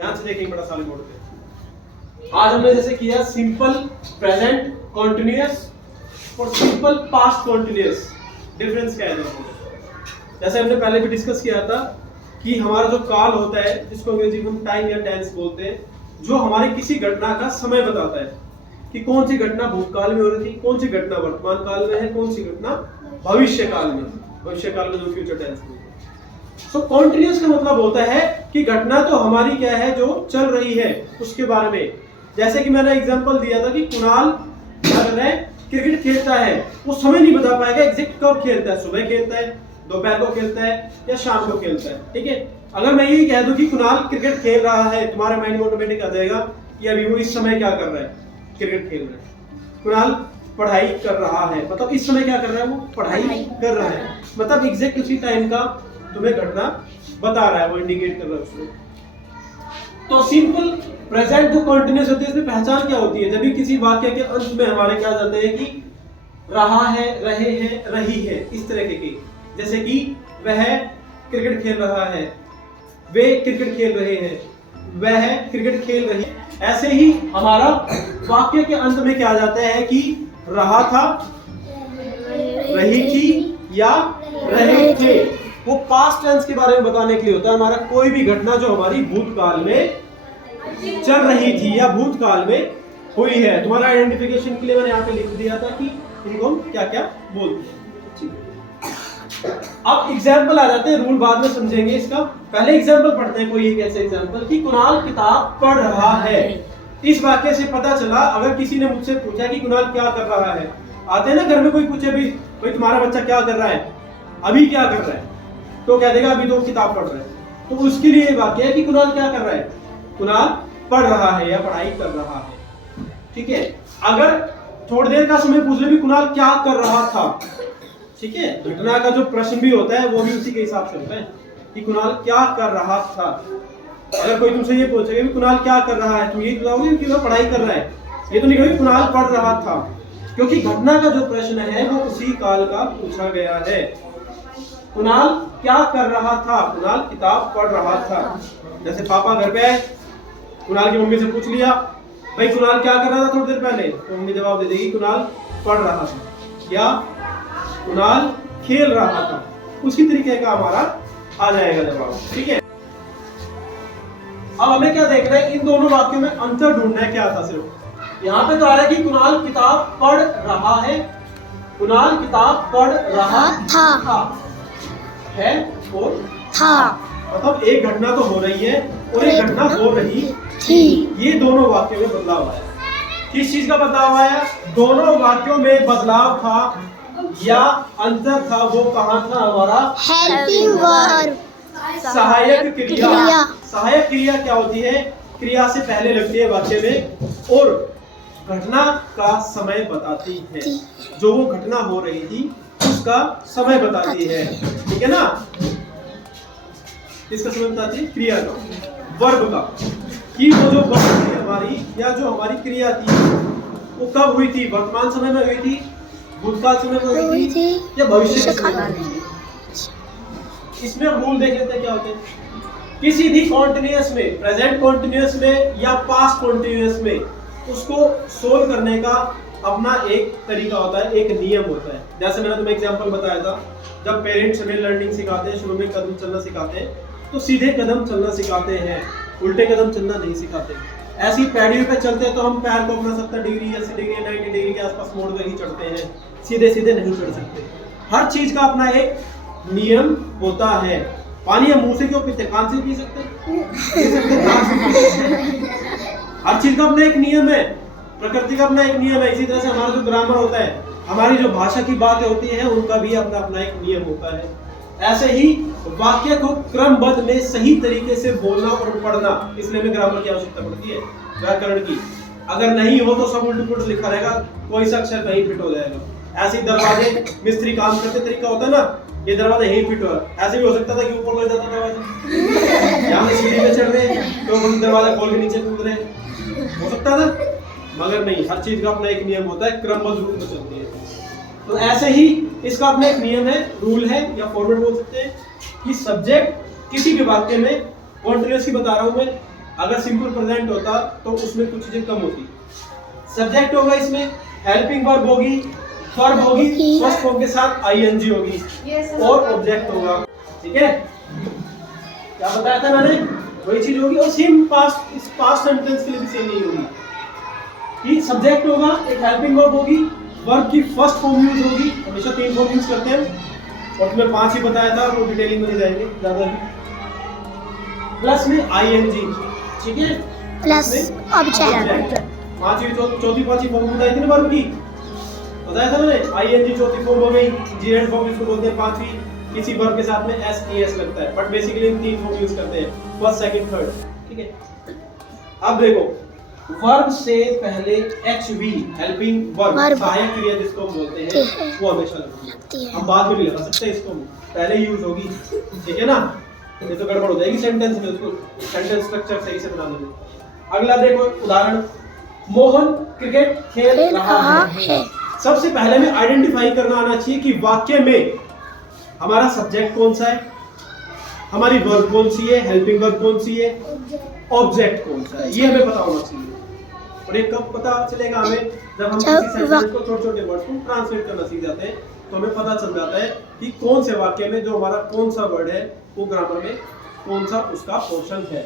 ध्यान से देखेंगे बड़ा सारे बोर्ड पे। आज हमने जैसे किया सिंपल प्रेजेंट कॉन्टिन्यूअस और सिंपल पास्ट कॉन्टिन्यूअस, डिफरेंस क्या है दोनों। जैसे हमने पहले भी डिस्कस किया था कि हमारा जो काल होता है जिसको अंग्रेजी में हम टाइम या टेंस बोलते हैं, जो हमारी किसी घटना का समय बताता है कि कौन सी घटना भूतकाल में हो रही थी, कौन सी घटना वर्तमान काल में है, कौन सी घटना भविष्य काल में, भविष्य काल में जो फ्यूचर टेंस में। तो कॉन्टिन्यूअस का मतलब होता है कि घटना तो हमारी क्या है जो चल रही है उसके बारे में। जैसे कि मैंने एग्जांपल दिया था कि कुणाल अगर क्रिकेट खेलता है, वो समय नहीं बता पाएगा एग्जैक्ट कब खेलता है, सुबह खेलता है, दोपहर को खेलता है या शाम को खेलता है। ठीक है, अगर मैं यही कह दूं कि कुणाल क्रिकेट खेल रहा है, तुम्हारे माइंड में ऑटोमेटिक आ जाएगा कि अभी वो इस समय क्या कर रहा है, क्रिकेट खेल रहा है। कुणाल पढ़ाई कर रहा है, मतलब इस समय क्या कर रहा है, वो पढ़ाई कर रहा है, मतलब एग्जैक्ट उसी टाइम का तुम्हें घटना बता रहा है, वो इंडिकेट कर रहा है उसको। तो सिंपल प्रेजेंट जो कंटीन्यूअस होती है इसमें पहचान क्या होती है, जब भी किसी वाक्य के अंत में हमारे क्या जाते हैं कि रहा है, रहे हैं, रही है, इस तरह के। जैसे कि वह क्रिकेट खेल रहा है, वे क्रिकेट खेल रहे हैं, वह क्रिकेट खेल रही है। ऐसे ही हमारा वाक्य के अंत में क्या जाता है कि रहा था, रही थी या रहे थे। वो पास्ट टेंस के बारे में बताने के लिए होता है। हमारा कोई भी घटना जो हमारी भूतकाल में चल रही थी या भूतकाल में हुई है, तुम्हारा आइडेंटिफिकेशन के लिए मैंने यहाँ पे लिख दिया था कि इनको हम क्या क्या बोलते हैं। अब एग्जाम्पल आ जाते हैं, रूल बाद में समझेंगे इसका। पहले एग्जाम्पल पढ़ते हैं, कोई एक ऐसे एग्जाम्पल कि कुणाल किताब पढ़ रहा है। इस वाक्य से पता चला, अगर किसी ने मुझसे पूछा कि कुणाल क्या कर रहा है, आते हैं ना घर में कोई पूछे भी भाई तुम्हारा बच्चा क्या कर रहा है, अभी क्या कर रहा है, तो कह देगा अभी तो किताब पढ़ रहा है। तो उसके लिए वाक्य है कि कुणाल क्या कर रहा है, कुणाल पढ़ रहा है या पढ़ाई कर रहा है। ठीक है, अगर थोड़ी देर का समय पूछ ले भी कुणाल क्या कर रहा था, ठीक है, घटना का जो प्रश्न भी होता है वो भी उसी के हिसाब से होता है कि कुणाल क्या कर रहा था। अगर कोई तुमसे ये पूछेगा कि कुणाल क्या कर रहा है, तुम ये बताओगे कि वो पढ़ाई कर रहा है, ये तो नहीं कहोगे कुणाल पढ़ रहा था, क्योंकि घटना का जो प्रश्न है वो उसी काल का पूछा गया है। कुणाल क्या कर रहा था, कुणाल किताब पढ़ रहा था। जैसे पापा घर पे आए, कुणाल की मम्मी से पूछ लिया भाई कुणाल क्या कर रहा था थोड़ी देर पहले, तो मम्मी जवाब दे देगी कुणाल पढ़ रहा था या कुणाल खेल रहा था। उसी तरीके का हमारा आ जाएगा जवाब। ठीक है, अब हमें क्या देखना है, इन दोनों वाक्यों में अंतर ढूंढना है। क्या था, सिर्फ यहाँ पे तो आ रहा है कि कुणाल किताब पढ़ रहा है, कुणाल किताब पढ़ रहा था है और था, मतलब एक घटना तो हो रही है और एक घटना हो रही थी। ये दोनों वाक्यों में बदलाव आया। किस चीज का बदलाव आया, दोनों वाक्यों में बदलाव था या अंतर था, वो कहाँ था, हमारा हेल्पिंग वर्ब, सहायक क्रिया। सहायक क्रिया क्या होती है, क्रिया से पहले लगती है वाक्य में और घटना का समय बताती है, जो वो घटना हो रही थी उसका समय बताती है। ठीक है ना, इसका समय बताती है क्रिया का, वर्ब का, कि वो जो वर्ब थी हमारी या जो हमारी क्रिया थी वो कब हुई थी, वर्तमान समय में हुई थी, भूतकाल समय में हुई थी या भविष्य के समय में हुई थी। इसमें हम रूल देख लेते हैं क्या होते हैं। किसी भी कॉन्टिन्यूअस में, प्रेजेंट कॉन्टिन्यूअस में या पास्ट कॉन्टिन्यूअस में, उसको सोल्व करने का अपना एक तरीका होता है, एक नियम होता है। जैसे मैंने तुम्हें एग्जांपल बताया था, जब पेरेंट्स हमें लर्निंग सिखाते हैं, शुरू में कदम चलना सिखाते हैं, तो सीधे कदम चलना सिखाते हैं, उल्टे कदम चलना नहीं सिखाते। ऐसी पैडियों पे चलते हैं तो हम पैर को अपना 70 डिग्री, 80 डिग्री, 90 डिग्री के आसपास मोड़ कर ही चढ़ते हैं, सीधे सीधे नहीं चढ़ सकते। हर चीज का अपना एक नियम होता है। पानी हम मुंह से क्यों पीते, कान से पी सकते हर चीज का अपना एक नियम है, प्रकृति का अपना एक नियम है। इसी तरह से हमारा जो ग्रामर होता है, हमारी जो भाषा की बातें होती हैं, उनका भी अपना अपना एक नियम होता है। ऐसे ही वाक्य को क्रमबद्ध में सही तरीके से बोलना और पढ़ना, इसलिए हमें ग्रामर की आवश्यकता पड़ती है, व्याकरण की। अगर नहीं हो तो सब उल्ट पुल्ट लिखा रहेगा, कोई सा अक्षर कहीं फिट हो जाएगा। ऐसे दरवाजे मिस्त्री काम करते तरीका होता है ना, ये दरवाजा यहीं फिट हुआ, ऐसे भी हो सकता था कि ऊपर लग जाता दरवाजा, यहाँ सीढ़ी पे चढ़ रहे तो हम दरवाजा खोल के नीचे कूद रहे, हो सकता था, मगर नहीं, हर चीज का अपना एक नियम होता है, क्रमबद्ध रूप में चलती है। तो ऐसे ही इसका अपना एक नियम है, रूल है या फॉर्मेट बोल सकते हैं कि सब्जेक्ट किसी भी वाक्य में, कॉन्टिन्यूअस की बता रहा हूं मैं, अगर सिंपल प्रेजेंट होता तो उसमें कुछ चीजें कम होती। सब्जेक्ट होगा इसमें, हेल्पिंग वर्ब होगी, वर्ब होगी फर्स्ट फॉर्म के साथ आईएनजी होगी और ऑब्जेक्ट होगा। ठीक है, क्या बताया था मैंने, वही चीज होगी। और सेम पास्ट, इस पास्ट सेंटेंस के लिए भी सेम नहीं होगी कि सब्जेक्ट होगा, एक हेल्पिंग वर्ब होगी, वर्ब की फर्स्ट फॉर्म यूज होगी, हमेशा 3 फॉर्म यूज करते हैं और तुम्हें 5 ही बताया था, वो डिटेलिंग में नहीं जाएंगे ज्यादा। प्लस में आईएनजी, ठीक है, प्लस ऑब्जेक्ट। पांचवी चौथी पांचवी फॉर्म बताई थी ना वर्ब की, बताया था मैंने। आईएनजी चौथी फॉर्म हो गई, जीएनडी फॉर्म इसको बोलते हैं पांचवी, किसी वर्ब के साथ में एस लगता है, but basically in 3 form use करते हैं, फर्स्ट सेकंड थर्ड। ठीक है, अब देखो वर्ब से पहले एचवी हेल्पिंग वर्ब, सहायक क्रिया जिसको हम बोलते हैं, वो हमेशा लगती है। हम बाद में नहीं लगा सकते इसको, पहले यूज होगी। ठीक है ना, ये तो गड़बड़ हो जाएगी सेंटेंस में, उसको सेंटेंस स्ट्रक्चर सही से बनाने में। अगला देखो उदाहरण, मोहन क्रिकेट खेल रहा है। सबसे पहले में आइडेंटिफाई करना आना चाहिए कि वाक्य में हमारा सब्जेक्ट कौन सा है, हमारी वर्ब कौन सी है, हेल्पिंग वर्ब कौन सी है, ऑब्जेक्ट कौन सा है, ये हमें पता होना चाहिए। और ये कब पता चलेगा हमें, जब हम किसी सेंटेंस को छोटे-छोटे वर्ड्स को ट्रांसलेट करना सीख जाते हैं, तो हमें पता चल जाता है कि कौन से वाक्य में जो हमारा कौन सा वर्ड है वो ग्रामर में कौन सा उसका पोर्शन है।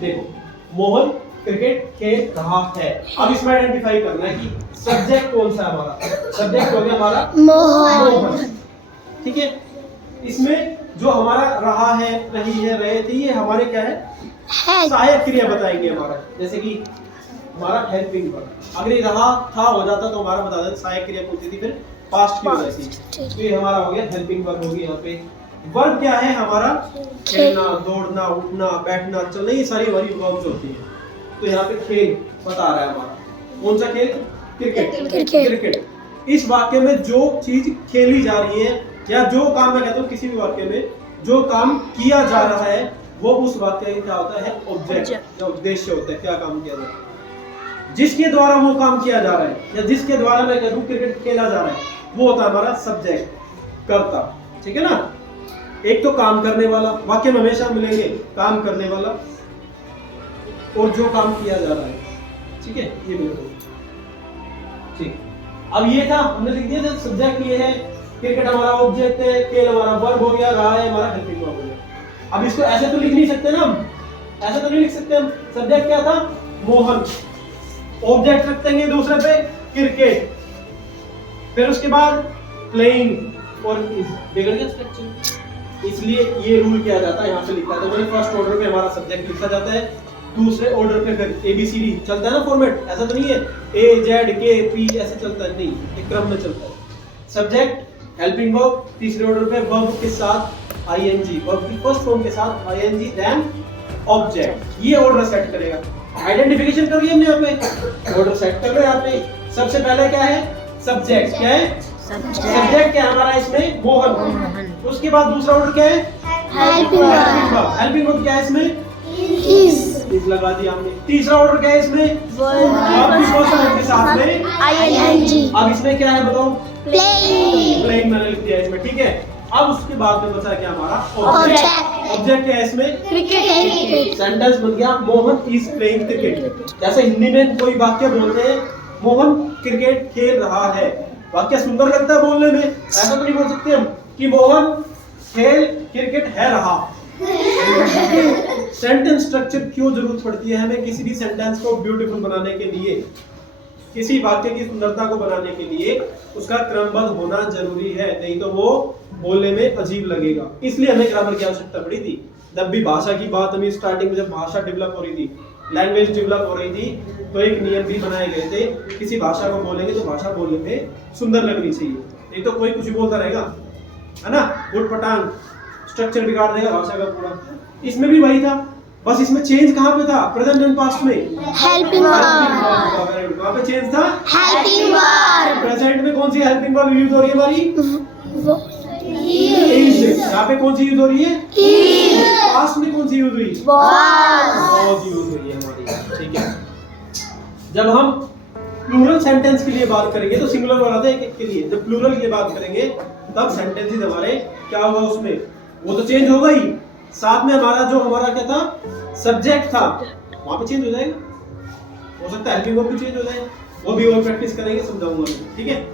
देखो मोहन क्रिकेट खेल रहा है, अब इसमें आइडेंटिफाई करना है कि सब्जेक्ट कौन सा है हमारा। सब्जेक्ट हो गया हमारा मोहन, ठीक है। इसमें जो हमारा रहा है, रही है, रहे थे, ये हमारे क्या है, सहायक क्रिया बताएंगे हमारा। जैसे कि हमारा हेल्पिंग वर्ब, अगर ये रहा था हो जाता तो हमारा बता दें सहायक क्रिया पूछती थी, फिर पास्ट की वजह से। तो ये हमारा हो गया हेल्पिंग वर्ब होगी। यहाँ पे वर्ब क्या है हमारा, खेलना, दौड़ना, उठना, बैठना, चलना, ये सारी हमारी वर्ब्स होती है। तो यहाँ पे खेल बता रहा है हमारा, कौन सा खेल, क्रिकेट। क्रिकेट इस वाक्य में जो चीज खेली जा रही है, या जो काम, मैं कहता हूँ किसी भी वाक्य में जो काम किया जा रहा है, वो उस वाक्य का क्या होता है, ऑब्जेक्ट, या उद्देश्य होता है, क्या काम किया जा रहा है, जिसके द्वारा वो काम किया जा रहा है, या जिसके द्वारा मैं कह दूं क्रिकेट खेला जा रहा है, वो होता है हमारा सब्जेक्ट, कर्ता। ठीक है ना, एक तो काम करने वाला, वाक्य में हमेशा मिलेंगे काम करने वाला और जो काम किया जा रहा है। ठीक है, ये मिलेगा। ठीक, अब ये था, हमने लिख दिया था सब्जेक्ट ये है, क्रिकेट हमारा ऑब्जेक्ट है, खेल हमारा वर्ब हो गया, रहा है हमारा हेल्पिंग वर्ब हो गया। अब इसको ऐसे तो लिख नहीं सकते ना हम, ऐसे तो नहीं लिख सकते हम। सब्जेक्ट क्या था, मोहन, ऑब्जेक्ट रख देंगे दूसरे पे क्रिकेट, फिर उसके बाद प्लेइंग, और बिगड़ गया स्ट्रक्चर। इसलिए ये रूल किया जाता है, यहाँ पे लिखा है। तो मैंने फर्स्ट ऑर्डर पे हमारा सब्जेक्ट लिखा जाता है, दूसरे ऑर्डर पे फिर ABCD चलता है ना फॉर्मेट, ऐसा तो नहीं है AZKP ऐसे चलता है, नहीं, एक क्रम में चलता है। सब्जेक्ट, हेल्पिंग वर्ब, तीसरे ऑर्डर पे वर्ब के साथ ING, वर्ब की फर्स्ट फॉर्म के साथ ING, देन ऑब्जेक्ट। ये ऑर्डर सेट करेगा। आइडेंटिफिकेशन कर लिया हमने यहाँ पे, ऑर्डर सेट कर लो। यहाँ पे सबसे पहले क्या है, सब्जेक्ट, क्या है सब्जेक्ट, क्या है हमारा इसमें, मोहन। उसके बाद दूसरा ऑर्डर क्या है, हेल्पिंग वर्ब। हेल्पिंग वर्ब क्या है इसमें, इज लगा दिया हमने। तीसरा ऑर्डर क्या है इसमें, वर्ब की फर्स्ट फॉर्म के साथ में ING। अब इसमें क्या है बताओ, प्लेइंग मैंने लिख दिया इसमें। ठीक है, अब उसके बाद में बचा क्या हमारा, ऑब्जेक्ट। ऑब्जेक्ट क्या है इसमें, क्रिकेट। सेंटेंस बन गया मोहन इज प्लेइंग क्रिकेट। जैसे हिंदी में कोई वाक्य बोलते हैं, मोहन क्रिकेट खेल रहा है, वाक्य सुंदर लगता है बोलने में, ऐसा तो नहीं बोल सकते हम कि मोहन खेल क्रिकेट है रहा। सेंटेंस स्ट्रक्चर क्यों जरूरत पड़ती है हमें, किसी भी सेंटेंस को ब्यूटीफुल बनाने के लिए, किसी वाक्य की सुंदरता को बनाने के लिए उसका क्रमबद्ध होना जरूरी है, नहीं तो वो बोलने में अजीब लगेगा। इसलिए हमें ग्रामर की आवश्यकता पड़ी थी। जब भी भाषा की बात हमें स्टार्टिंग में, जब भाषा डेवलप हो रही थी, लैंग्वेज डेवलप हो रही थी, तो एक नियम भी बनाए गए थे, किसी भाषा को बोलेंगे तो भाषा बोलने में सुंदर लगनी चाहिए, नहीं तो कोई कुछ बोलता रहेगा, है ना, उठ पटांग, स्ट्रक्चर बिगाड़ देगा भाषा का पूरा। इसमें भी वही था, बस इसमें चेंज कहाँ पे था, प्रेजेंट एंड पास्ट में हेल्पिंग वर्ब, वहाँ पे चेंज था हेल्पिंग वर्ब। प्रेजेंट में कौन सी हेल्पिंग वर्ब यूज हो रही है हमारी, यहाँ पे कौन सी यूज हो रही है, पास्ट में कौन सी यूज हुई, वाज यूज हुई है हमारी। ठीक है, जब हम प्लूरल सेंटेंस के लिए बात करेंगे तो सिंगुलर वाला था एक के लिए, जब प्लूरल की बात करेंगे तब सेंटेंसेस हमारे क्या होगा उसमें, वो तो चेंज होगा ही, साथ में हमारा जो हमारा क्या था, सब्जेक्ट था, वहां पे चेंज हो जाएगा, हो सकता है हेल्पिंग वर्ब भी चेंज हो जाए, वो भी और प्रैक्टिस करेंगे, समझाऊंगा मैं, ठीक है।